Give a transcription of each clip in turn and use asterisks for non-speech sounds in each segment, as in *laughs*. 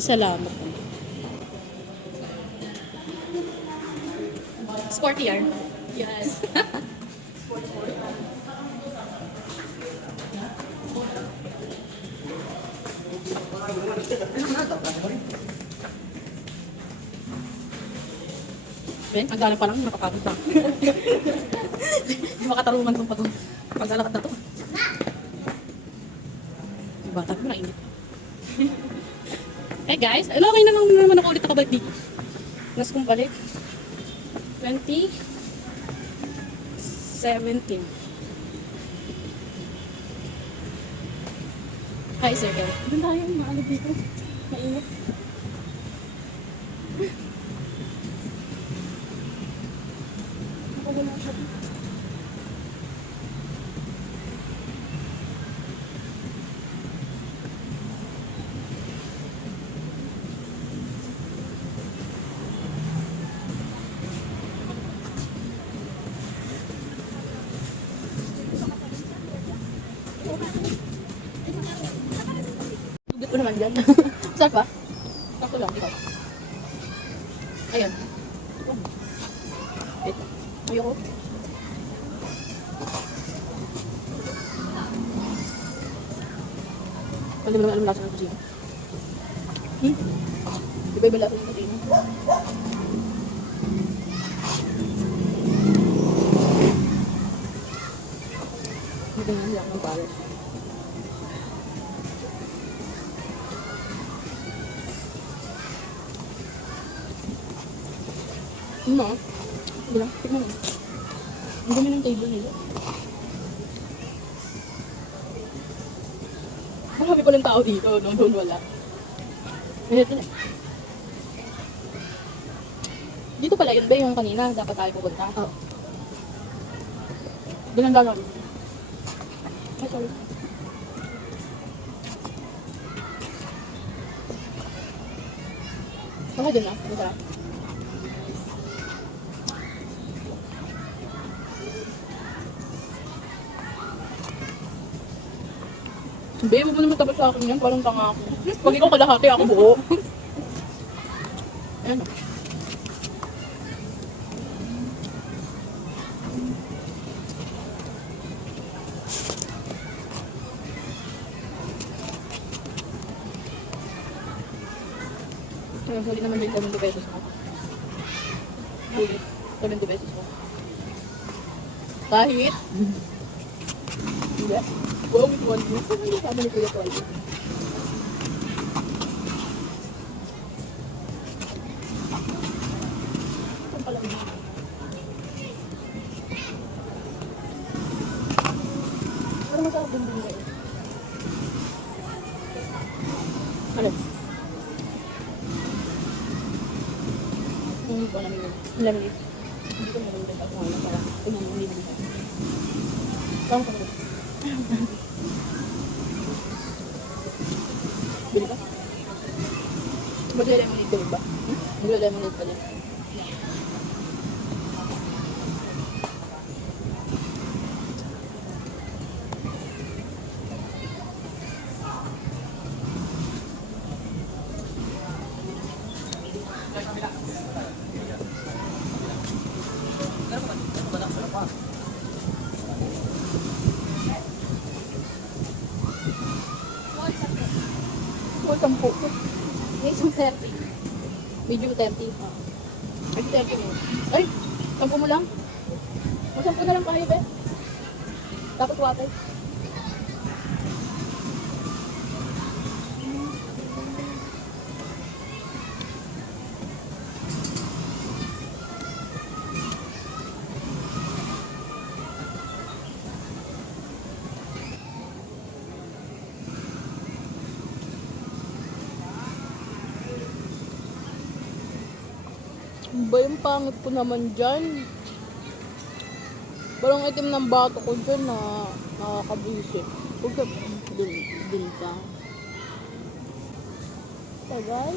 Salamat. Sportier. Yes. Ben, ang galang pa lang, napapagod pa. *laughs* Hindi makatarungan kung pag paglalakad na to. Naman ako ulit ako balik dito. Nas kong balik. 20 17 Hi, circle. Doon tayo, maano dito. Mainit. Ko naman dyan. *laughs* Saan pa? Ako lang, ikaw. Ayan. Wait. Ayoko. Pwede mo naman alam lasa ng kusina. Hmm? Iba iba lasa ng kusina. Hindi nga lang ng pares. Ano? Sige lang, tignan mo. Ang dami ng table nila. Marami pa lang tao dito, no? Doon wala. Minit na. Dito pala yun ba yung kanina, dapat tayo pupunta? Oo. Oh. Doon ang gano'n. Ay, sorry. Okay din na, masarap. Hindi, mo naman tapos sa akin yan. Parang tanga ako. Pag ikaw kalahati, ako buo. *laughs* Ayan. Ayun, huli naman din 70 pesos ko. Huli. 70 pesos ko. Kahit hindi. Lamig. Hindi ko yun. Ako ano namin. Parang sa Bili ka? Magla-lemonade ka rin ba? Hmm? Pa din. Oh, sampu. May isang 30. Medyo 30. Ah. Ay, 30 mo. Ay, sampu mo lang. O, sampu na lang kayo, be. Tapos water. Pangit ko naman dyan? Parang itim ng bato ko dyan na nakakabuisit. Huwag ka din, din ka. Tagal?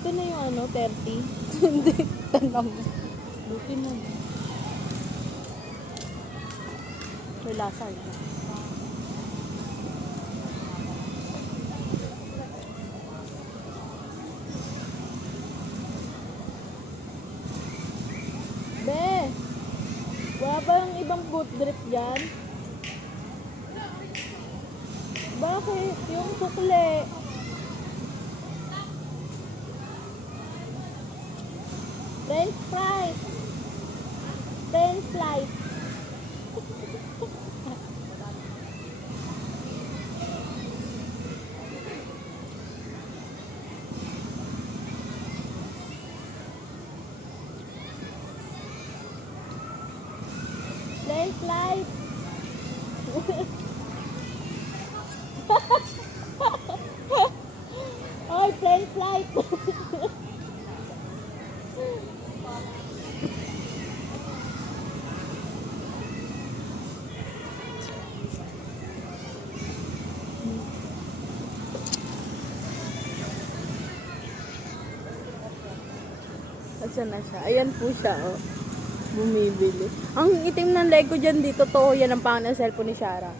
Ito na yung ano, 30. *laughs* Hindi, tanong. Buti mo. May lasa yun. Wala ba yung ibang boot drip dyan? Bakit? Yung sukle. French fries. French fries. French fries. Oy, French fries. Asan na siya? Ayan po siya, oh. Bumibili. Ang itim ng leg ko dyan dito, to yan ang pangalan ng cellphone ni Shara.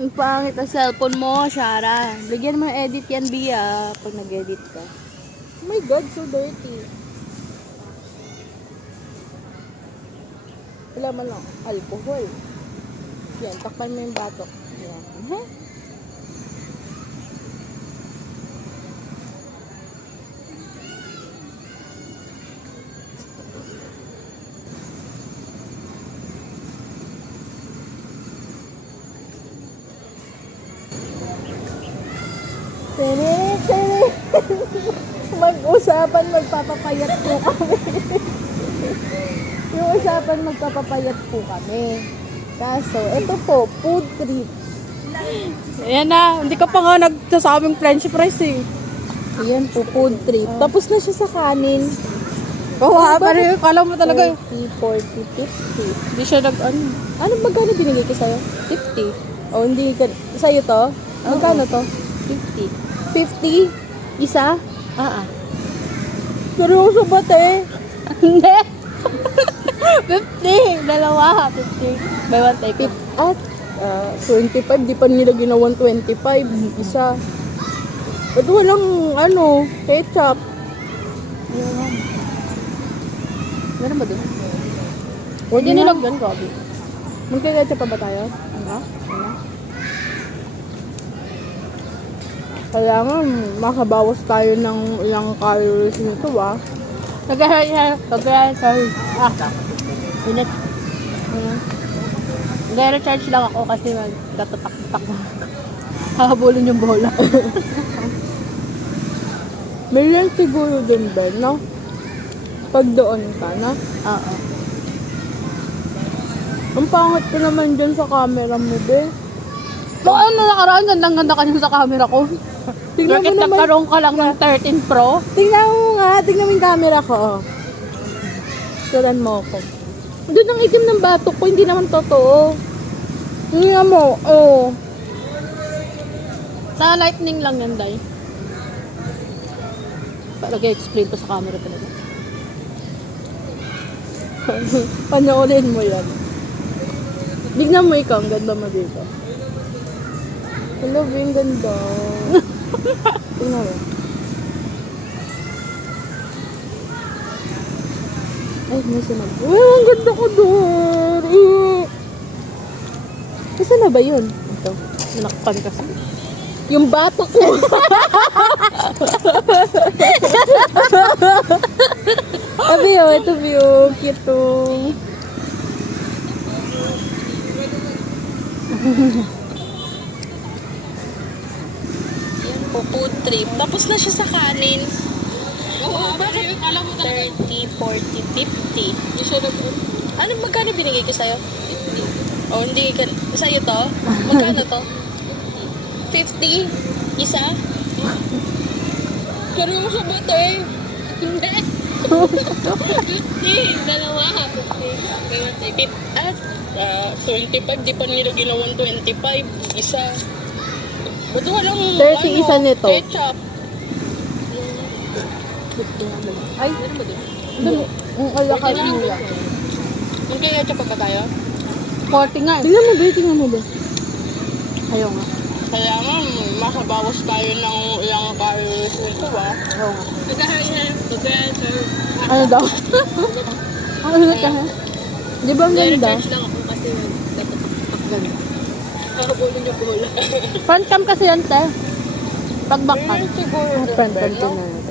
Ang pangit ang cellphone mo, Shara. Lagyan mo edit yan, Bia, pag nag-edit ka. Oh my God, so dirty. Wala man lang, alcohol. Yan, takpan mo yung batok. Yan. Huh? Pere, pere. *laughs* Mag-usapan, magpapapayat po kami. Yung usapan, magpapapayat po kami. Kaso, ito po, food trip. Ayan na, hindi ka pa nga nagsasabing french fries eh. Ayan po, food trip. Tapos na siya sa kanin. Oo, oh, pero kala mo talaga, 40, 40, 50. hindi siya nag, ano, Ano, magkano binigay ko sa'yo? 50. O, hindi ka, sa'yo to? Magkano to? 50. 50? Isa? Ah, ah. Seryoso ba, te? Hindi. *laughs* 50. Dalawa. 50. Buy one take. At, ah, 25, di pa nila ginawan 25. Isa. Ba't walang, ano, ketchup? Meron ba din? Pwede nilang nilagyan gabi. Magkaketchup pa ba tayo? Ano? Kailangan makabawas tayo ng ilang calories nito ah. Nag-hair, nag-hair, sorry. Ah, init. Nag-recharge lang ako kasi magtatatak-tatak na. *laughs* Hahabulin yung bola. *laughs* May lang siguro din ba, no? Pag doon ka, no? Oo. Ang pangit ko naman dyan sa camera mo, be. Kung ano nakaraan, gandang-ganda ka sa camera ko. Tingnan mo Bakit naman. nagkaroon ka lang ng 13 Pro? Tingnan mo nga, tingnan mo yung camera ko. Oh. Turan mo ako. Doon ang itim ng batok ko, hindi naman totoo. Tingnan mo, oh. Sa lightning lang yan, Day. Parang explain to sa camera talaga. *laughs* Panoorin mo yan. Bignan mo ikaw, ang ganda mo dito. Hello, ang ganda. Tingnan. Ay, may sunod. Uy, ang ganda ko doon. Eh. Isa na ba yun? Ito. Nanakpan kasi. Yung batok ko. *laughs* Abi, oh, ito view. Cute to. Yan po, food trip. Tapos na siya sa kanin. Oo, bakit? Alam mo 30, 40, 50. Yung sunod po. Ano, magkano binigay ko sa'yo? 50. Oh, hindi ka. Sa'yo to? Magkano to? 50? Isa? *laughs* Seryoso ba to eh? Hindi. 50. Dalawa. 50. 50. At ah, 25. Di pa nila ginawan 25. Isa. Buto walang 30 isa ano, nito. Ketchup. Ay, meron ba doon? Ang alakas nila. Yung kaya ketchup pa tayo? 40 nga eh. Mo ba, tingnan mo ba? Ayaw nga. Kaya nga, makabawas tayo ng ilang calories nito ah. ba? Oo. Ano daw? *laughs* Ano na ka? Di ba ang ganda? Research lang ako. Kakabunin yung bola. Front cam kasi yan, te. Pag back eh, cam. Siguro. Front cam na.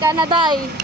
ka na.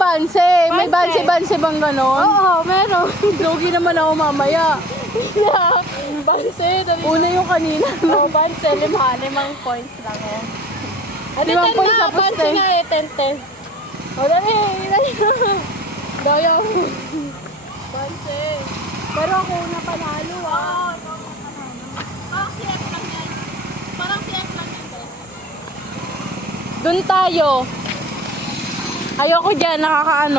May bansi-bansi bang ganon? Oo, meron. *laughs* Lugi naman ako mamaya. Yeah. *laughs* Banse, dali. Una yung kanina. *laughs* Oh, banse, lima. Limang points lang eh. Ano, Limang ten points na, tapos banse ten. nga eh, ten, ten. O, dali, dali. Daya. Banse. Pero ako na panalo ah. Yan. eh. Doon tayo. Ayoko dyan, nakakaano.